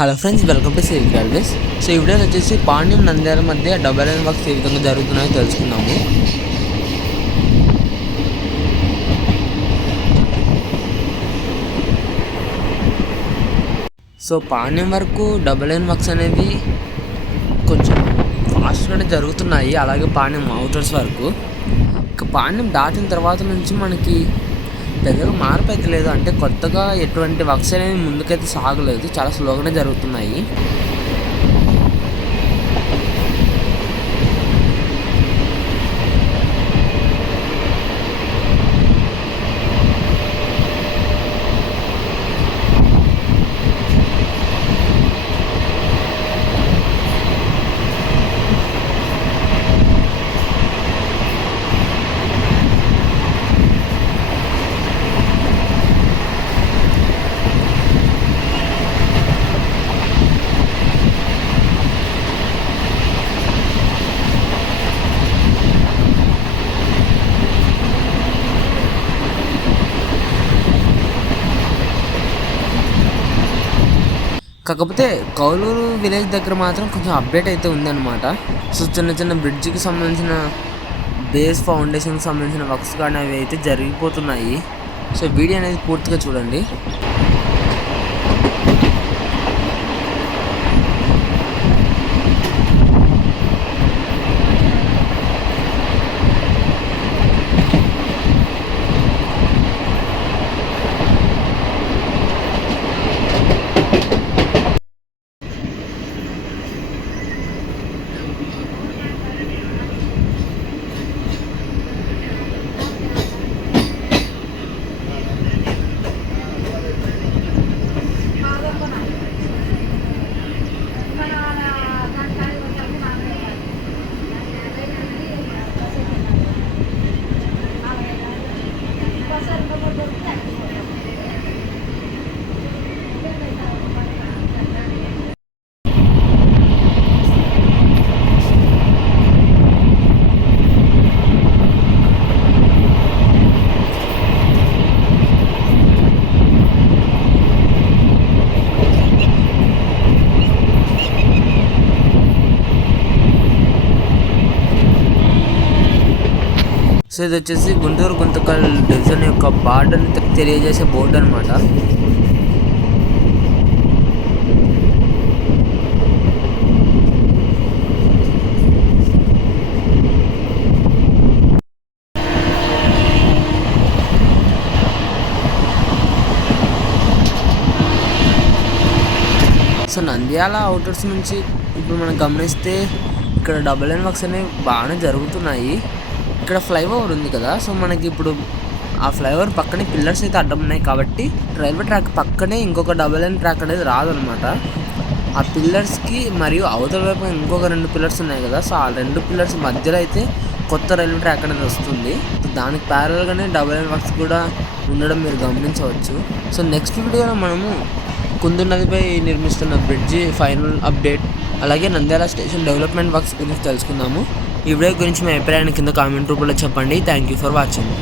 Hello friends welcome to Civic Railways. So ఈ వీడియోలో వచ్చేసి పాండ్యం నంద్యాల మధ్య డబల్ లైన్ వర్క్స్ ఏ విధంగా జరుగుతున్నాయో తెలుసుకుందాము. సో పాండ్యం వరకు డబల్ లైన్ వర్క్స్ అనేవి కొంచెం ఫాస్ట్గానే జరుగుతున్నాయి. అలాగే పాండ్యం అవుటర్స్ వరకు. పాండ్యం దాటిన తర్వాత నుంచి మనకి పెద్దగా మార్పు అయితే లేదు. అంటే కొత్తగా ఎటువంటి వర్క్స్ అనేవి ముందుకైతే సాగలేదు. చాలా స్లోగానే జరుగుతున్నాయి. కాకపోతే కౌలూరు విలేజ్ దగ్గర మాత్రం కొంచెం అప్డేట్ అయితే ఉందన్నమాట. సో చిన్న చిన్న బ్రిడ్జ్కి సంబంధించిన బేస్ ఫౌండేషన్కి సంబంధించిన వర్క్స్ కానీ అవి అయితే జరిగిపోతున్నాయి. సో వీడియో అనేది పూర్తిగా చూడండి. ఇది వచ్చేసి గుంటూరు గుంతకల్ డివిజన్ యొక్క బార్డర్ తెలియజేసే బోర్డు అనమాట సో నంద్యాల అవుటర్స్ నుంచి ఇప్పుడు మనం గమనిస్తే ఇక్కడ డబుల్ ఎన్ వర్క్స్ అనేవి బాగానే జరుగుతున్నాయి. ఇక్కడ ఫ్లైఓవర్ ఉంది కదా సో మనకి ఇప్పుడు ఆ ఫ్లైఓవర్ పక్కనే పిల్లర్స్ అయితే అడ్డం ఉన్నాయి కాబట్టి రైల్వే ట్రాక్ పక్కనే ఇంకొక డబుల్ లైన్ ట్రాక్ అనేది రాదనమాట. ఆ పిల్లర్స్కి మరియు అవతల వైపు ఇంకొక రెండు పిల్లర్స్ ఉన్నాయి కదా సో ఆ రెండు పిల్లర్స్ మధ్యలో అయితే కొత్త రైల్వే ట్రాక్ అనేది వస్తుంది. దానికి ప్యారల్గానే డబుల్ లైన్ వర్క్స్ కూడా ఉండడం మీరు గమనించవచ్చు. సో నెక్స్ట్ వీడియోలో మనము కుందు నదిపై నిర్మిస్తున్న బ్రిడ్జి ఫైనల్ అప్డేట్ అలాగే నంద్యాల స్టేషన్ డెవలప్మెంట్ వర్క్స్ గురించి తెలుసుకుందాము. ఈ వీడియో గురించి మీ అభిప్రాయాన్ని కింద కామెంట్ రూపంలో చెప్పండి. Thank you for watching